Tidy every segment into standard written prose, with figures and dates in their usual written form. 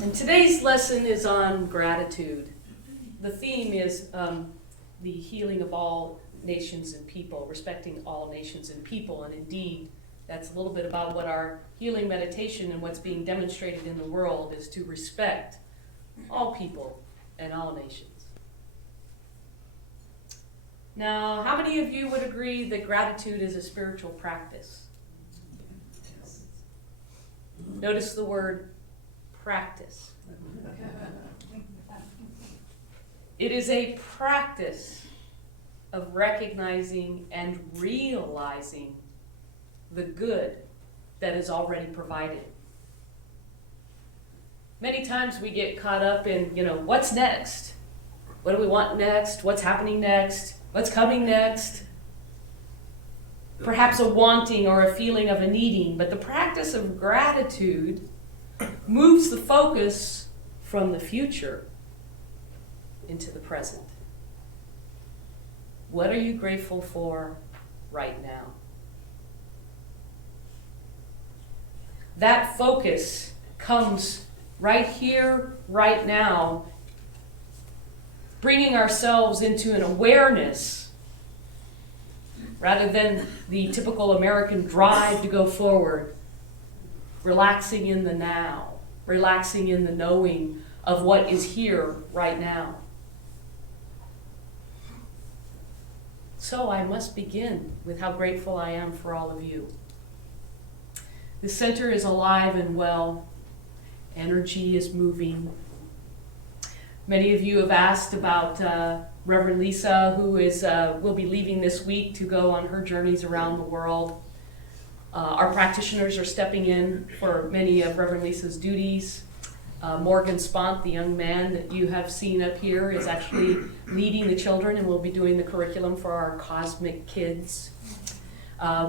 And today's lesson is on gratitude. The theme is the healing of all nations and people, respecting all nations and people. And indeed, that's a little bit about what our healing meditation and what's being demonstrated in the world is, to respect all people and all nations. Now, how many of you would agree that gratitude is a spiritual practice? Notice the word practice. It is a practice of recognizing and realizing the good that is already provided. Many times we get caught up in, what's next? What do we want next? What's happening next? What's coming next? Perhaps a wanting or a feeling of a needing, but the practice of gratitude moves the focus from the future into the present. What are you grateful for right now? That focus comes right here, right now, bringing ourselves into an awareness rather than the typical American drive to go forward, relaxing in the now, relaxing in the knowing of what is here right now. So I must begin with how grateful I am for all of you. The center is alive and well. Energy is moving. Many of you have asked about Reverend Lisa, who will be leaving this week to go on her journeys around the world. Our practitioners are stepping in for many of Reverend Lisa's duties. Morgan Spont, the young man that you have seen up here, is actually leading the children and will be doing the curriculum for our Cosmic Kids.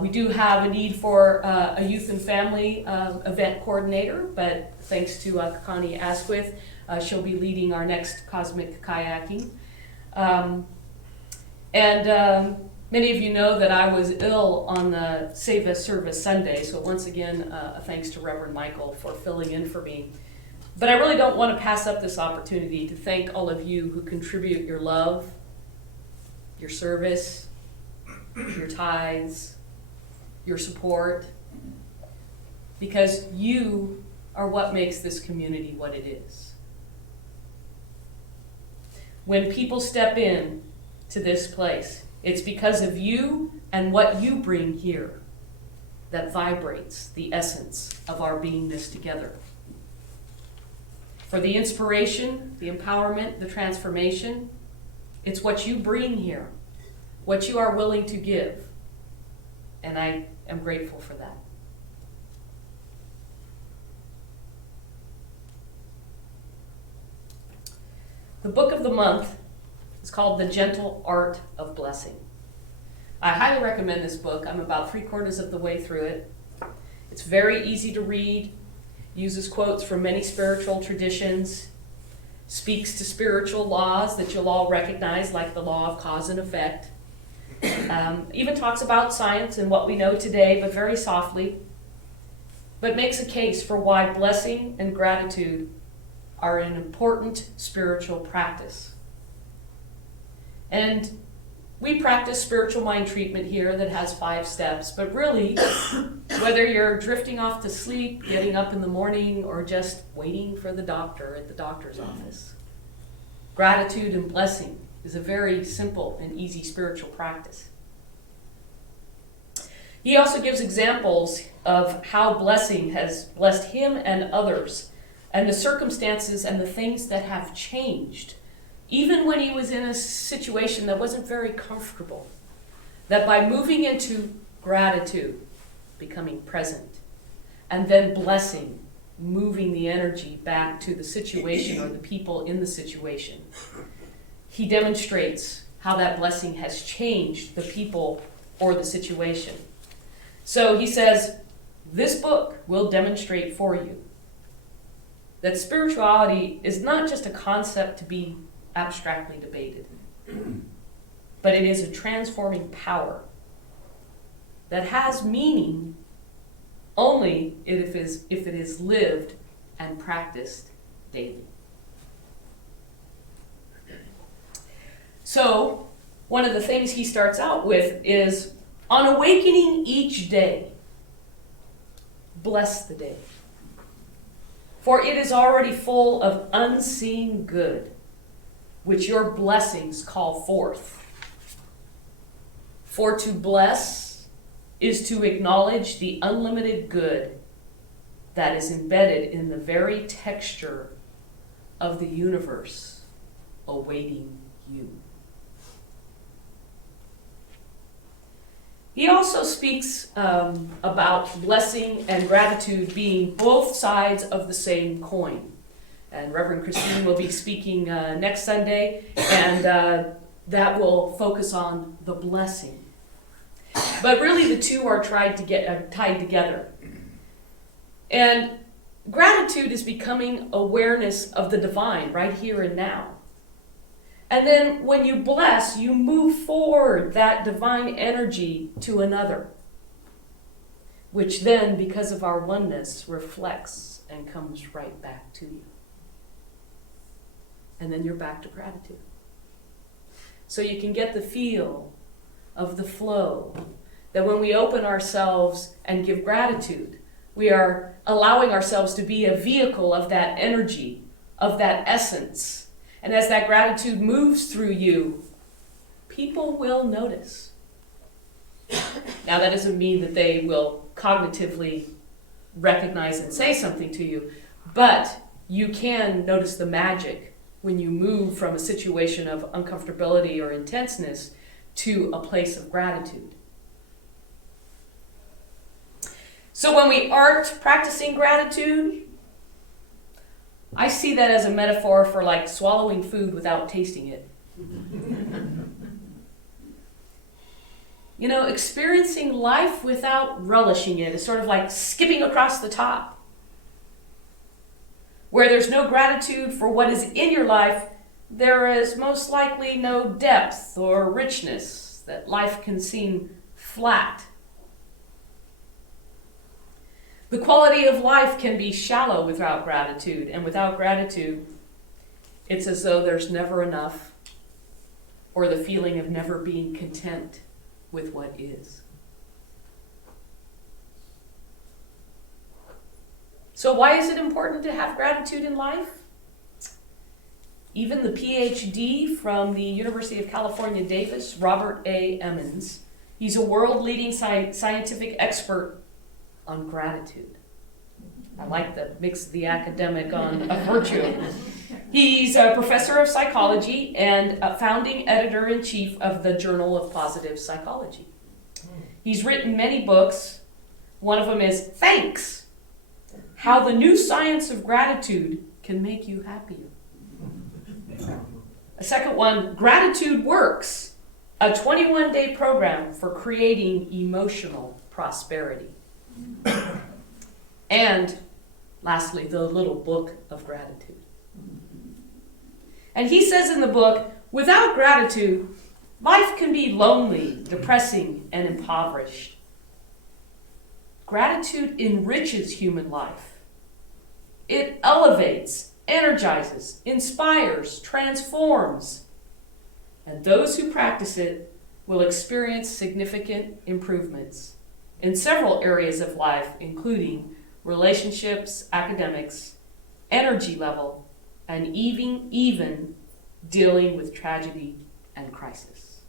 We do have a need for a youth and family event coordinator, but thanks to Connie Asquith, she'll be leading our next Cosmic Kayaking. Many of you know that I was ill on the Seva service Sunday, so once again, a thanks to Reverend Michael for filling in for me. But I really don't want to pass up this opportunity to thank all of you who contribute your love, your service, your tithes, your support, because you are what makes this community what it is. When people step in to this place, it's because of you and what you bring here that vibrates the essence of our beingness together. For the inspiration, the empowerment, the transformation, it's what you bring here, what you are willing to give. And I am grateful for that. The book of the month is called The Gentle Art of Blessing. I highly recommend this book. I'm about 3/4 of the way through it. It's very easy to read, uses quotes from many spiritual traditions, speaks to spiritual laws that you'll all recognize, like the law of cause and effect. Even talks about science and what we know today, but very softly, but makes a case for why blessing and gratitude are an important spiritual practice. And we practice spiritual mind treatment here that has 5 steps, but really, whether you're drifting off to sleep, getting up in the morning, or just waiting for the doctor at the doctor's office, gratitude and blessing is a very simple and easy spiritual practice. He also gives examples of how blessing has blessed him and others, and the circumstances and the things that have changed, even when he was in a situation that wasn't very comfortable. That by moving into gratitude, becoming present, and then blessing, moving the energy back to the situation or the people in the situation, he demonstrates how that blessing has changed the people or the situation. So he says, this book will demonstrate for you that spirituality is not just a concept to be abstractly debated, but it is a transforming power that has meaning only if it is lived and practiced daily. So, one of the things he starts out with is, on awakening each day, bless the day. For it is already full of unseen good, which your blessings call forth. For to bless is to acknowledge the unlimited good that is embedded in the very texture of the universe awaiting you. He also speaks about blessing and gratitude being both sides of the same coin. And Reverend Christine will be speaking next Sunday, and that will focus on the blessing. But really the two are tied together. And gratitude is becoming awareness of the divine right here and now. And then when you bless, you move forward that divine energy to another, which then, because of our oneness, reflects and comes right back to you. And then you're back to gratitude. So you can get the feel of the flow, that when we open ourselves and give gratitude, we are allowing ourselves to be a vehicle of that energy, of that essence. And as that gratitude moves through you, people will notice. Now, that doesn't mean that they will cognitively recognize and say something to you, but you can notice the magic when you move from a situation of uncomfortability or intenseness to a place of gratitude. So when we aren't practicing gratitude, I see that as a metaphor for like swallowing food without tasting it. You know, experiencing life without relishing it is sort of like skipping across the top. Where there's no gratitude for what is in your life, there is most likely no depth or richness, that life can seem flat. The quality of life can be shallow without gratitude, and without gratitude, it's as though there's never enough, or the feeling of never being content with what is. So why is it important to have gratitude in life? Even the PhD from the University of California, Davis, Robert A. Emmons, he's a world-leading scientific expert on gratitude. I like the mix of the academic on a virtue. He's a professor of psychology and a founding editor-in-chief of the Journal of Positive Psychology. He's written many books. One of them is Thanks, How the New Science of Gratitude Can Make You Happier. A second one, Gratitude Works, a 21-day program for creating emotional prosperity. And lastly, the little book of gratitude. And he says in the book, without gratitude, life can be lonely, depressing, and impoverished. Gratitude enriches human life. It elevates, energizes, inspires, transforms. And those who practice it will experience significant improvements in several areas of life, including relationships, academics, energy level, and even dealing with tragedy and crisis.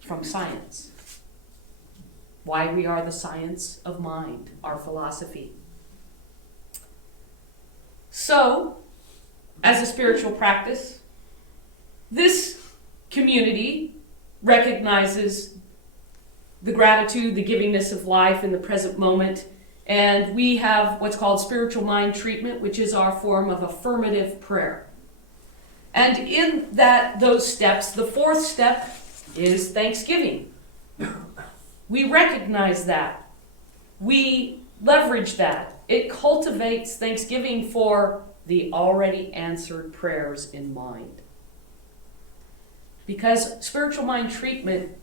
From science. Why we are the science of mind, our philosophy. So, as a spiritual practice, this community recognizes the gratitude, the givingness of life in the present moment. And we have what's called spiritual mind treatment, which is our form of affirmative prayer. And in those steps, the fourth step is thanksgiving. We recognize that. We leverage that. It cultivates thanksgiving for the already answered prayers in mind. Because spiritual mind treatment,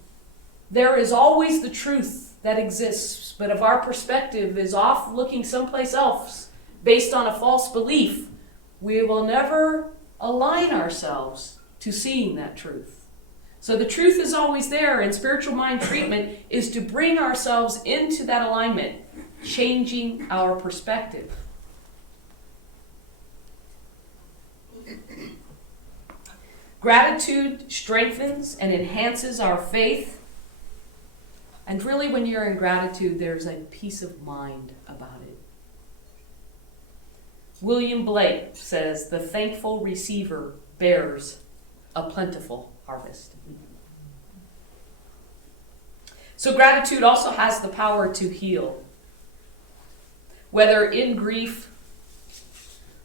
there is always the truth that exists, but if our perspective is off looking someplace else, based on a false belief, we will never align ourselves to seeing that truth. So the truth is always there, and spiritual mind treatment is to bring ourselves into that alignment, changing our perspective. Gratitude strengthens and enhances our faith. And really, when you're in gratitude, there's a peace of mind about it. William Blake says, "The thankful receiver bears a plentiful harvest." So gratitude also has the power to heal. Whether in grief,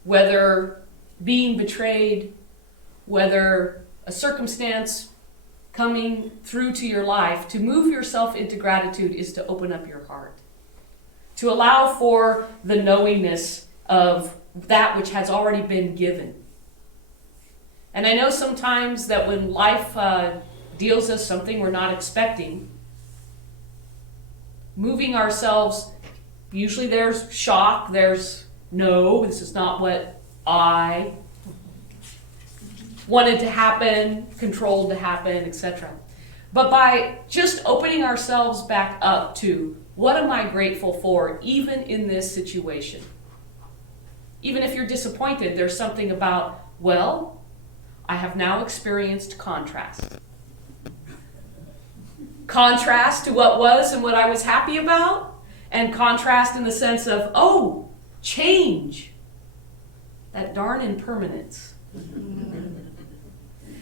whether being betrayed, whether a circumstance coming through to your life, to move yourself into gratitude is to open up your heart, to allow for the knowingness of that which has already been given. And I know sometimes that when life deals us something we're not expecting, moving ourselves, usually there's shock, there's no, this is not what I wanted to happen, controlled to happen, etc. But by just opening ourselves back up to what am I grateful for even in this situation? Even if you're disappointed, there's something about, well, I have now experienced contrast. Contrast to what was and what I was happy about, and contrast in the sense of, oh, change. That darn impermanence.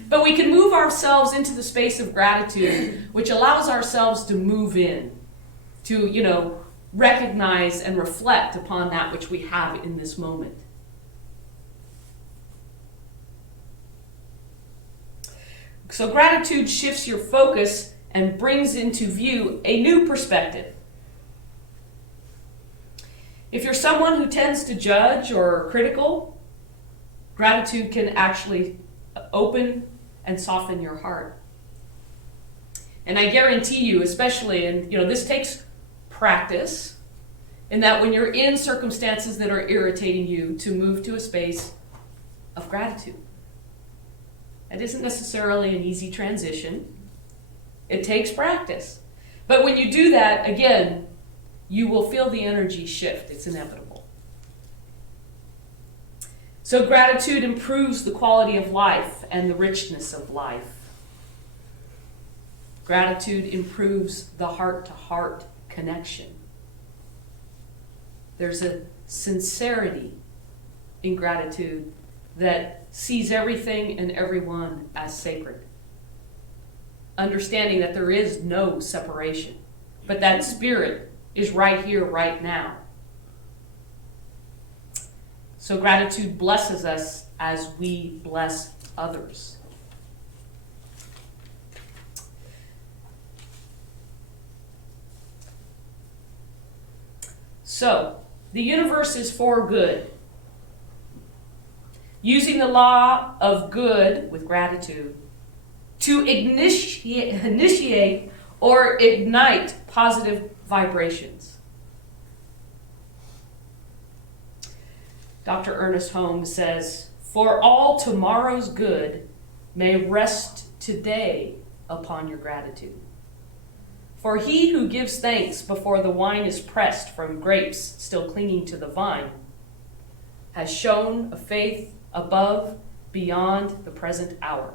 But we can move ourselves into the space of gratitude, which allows ourselves to move in, to, recognize and reflect upon that which we have in this moment. So gratitude shifts your focus and brings into view a new perspective. If you're someone who tends to judge or critical, gratitude can actually open and soften your heart. And I guarantee you, especially, and this takes practice, in that when you're in circumstances that are irritating you, to move to a space of gratitude. That isn't necessarily an easy transition. It takes practice. But when you do that, again, you will feel the energy shift. It's inevitable. So gratitude improves the quality of life and the richness of life. Gratitude improves the heart-to-heart connection. There's a sincerity in gratitude that sees everything and everyone as sacred. Understanding that there is no separation, but that spirit is right here, right now. So gratitude blesses us as we bless others. So, the universe is for good. Using the law of good with gratitude to initiate or ignite positive vibrations. Dr. Ernest Holmes says, "For all tomorrow's good may rest today upon your gratitude. For he who gives thanks before the wine is pressed from grapes still clinging to the vine has shown a faith above, beyond the present hour,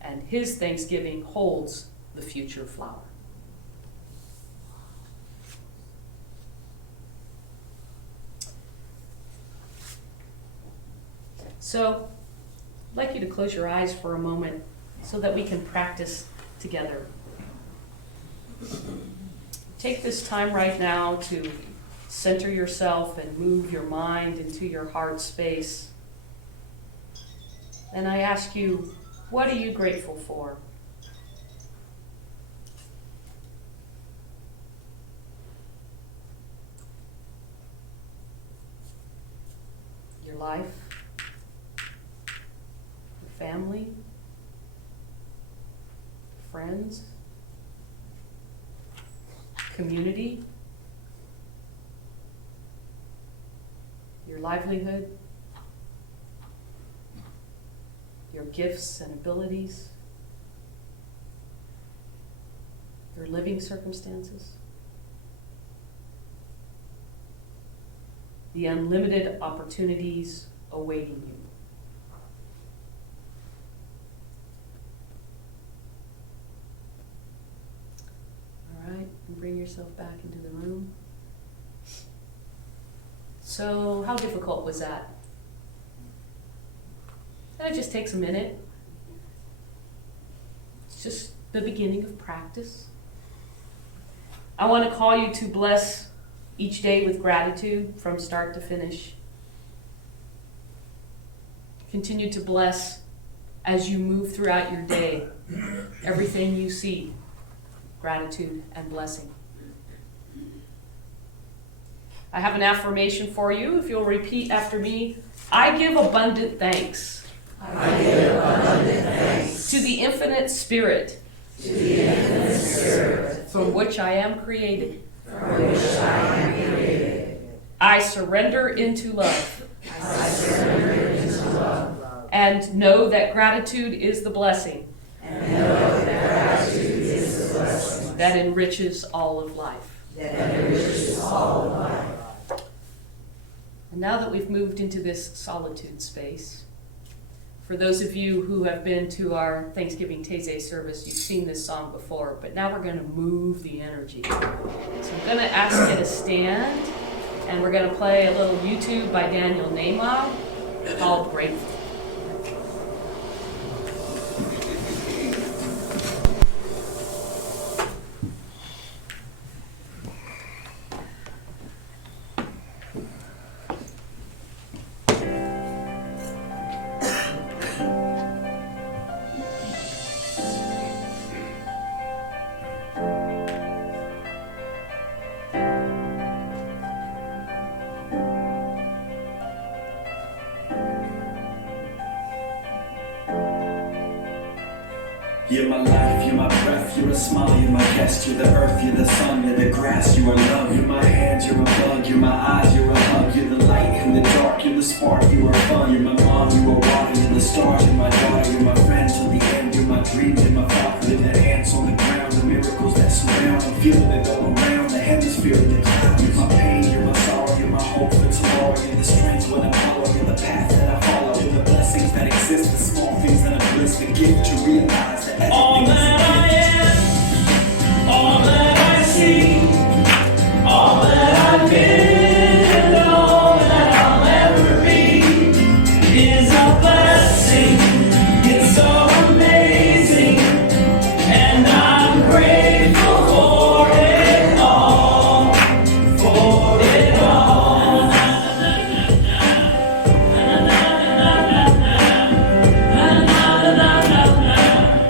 and his thanksgiving holds the future flower." So, I'd like you to close your eyes for a moment so that we can practice together. Take this time right now to center yourself and move your mind into your heart space. And I ask you, what are you grateful for? Your life? Your family? Friends? Community? your livelihood, your gifts and abilities, your living circumstances, the unlimited opportunities awaiting you. All right, and bring yourself back into the room. So, how difficult was that? It just takes a minute. It's just the beginning of practice. I want to call you to bless each day with gratitude from start to finish. Continue to bless as you move throughout your day. Everything you see, gratitude and blessing. I have an affirmation for you. If you'll repeat after me, I give abundant thanks. I give abundant thanks to the infinite Spirit, from which I am created. I surrender into love. And know that gratitude is the blessing. That enriches all of life. And now that we've moved into this solitude space, for those of you who have been to our Thanksgiving Taizé service, you've seen this song before, but now we're going to move the energy. So I'm going to ask you to stand, and we're going to play a little YouTube by Daniel Nahmad called Grateful. You're my life, you're my breath, you're a smile, you're my guest, you're the earth, you're the sun, you're the grass, you are love, you're my hands, you're a bug, you're my eyes, you're a hug, you're the light in the dark, you're the spark, you are fun, you're my mom, you are water, you're the stars, you're my daughter, you're my friend till the end, you're my dreams, you're my father, you're the ants on the ground, the miracles that surround, I'm feeling it all around, the hemisphere of the cloud, you're my pain, you're my sorrow, you're my hope for tomorrow, you're the strength when I follow, you're the path that I follow, you're the blessings that exist, the small things that I bliss, the gift to realize that all that I am, all that I see, all that I've been, and all that I'll ever be is a blessing. It's so amazing, and I'm grateful for it all, for it all.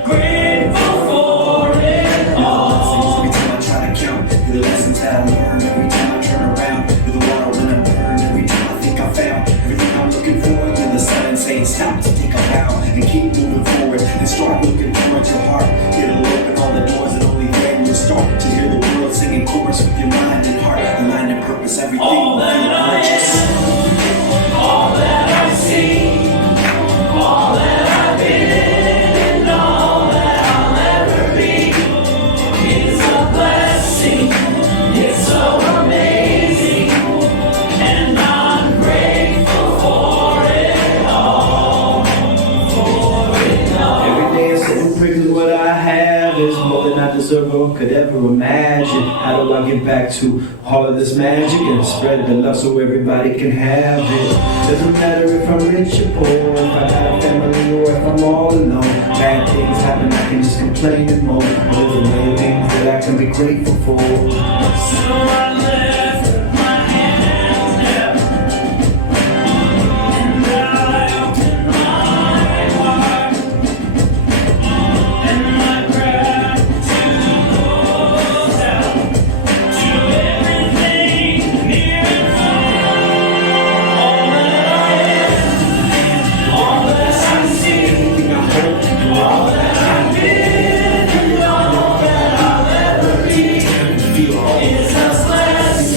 Grateful for it all. Every time I try to count, you're the lessons that I learn. Every time I turn around, you're the water when I burn. Every time I think I found everything I'm looking for, you're the sun saying stop to take a bow and keep moving forward and start looking towards your heart. It'll open all the doors and only then you'll start to hear the world singing chorus with your mind and heart. The mind and purpose, everything All will that feel I gorgeous. am, all that I see, all that I've been, and all that I'll ever be is a blessing. It's so amazing, and I'm grateful for it all, for it all. Every day I'm sitting pretty with what I have is more than I deserve or could ever imagine. How do I get back to all of this magic and spread the love so everybody can have it? Doesn't matter if I'm rich or poor, if I got a family or if I'm all alone. Bad things happen, I can just complain and moan. But there's a million things that I can be grateful for. So I lift my hands up, and I open my heart, and my gratitude goes out to everything near and far. All that I am, all that I see, Everything I hope to do, all that I've been, and all that I'll ever be feel all is a blessing.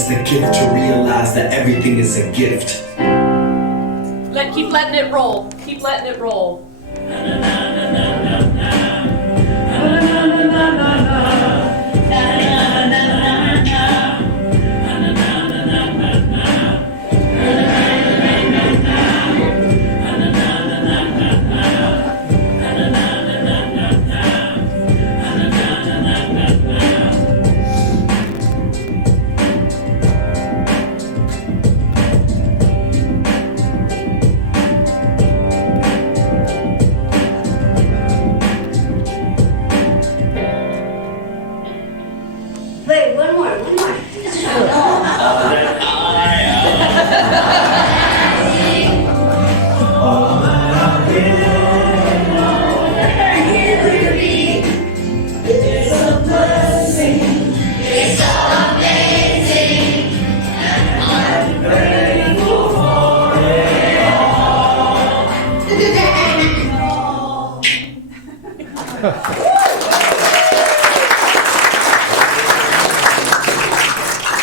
it's the gift to realize that everything is a gift. Keep letting it roll. Keep letting it roll. Wait, one more. This is so long.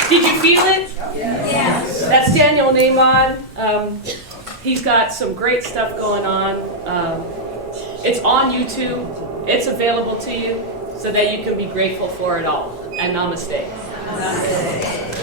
Did you feel it? Yes. That's Daniel Nahman. He's got some great stuff going on. It's on YouTube. It's available to you so that you can be grateful for it all. And namaste. Namaste.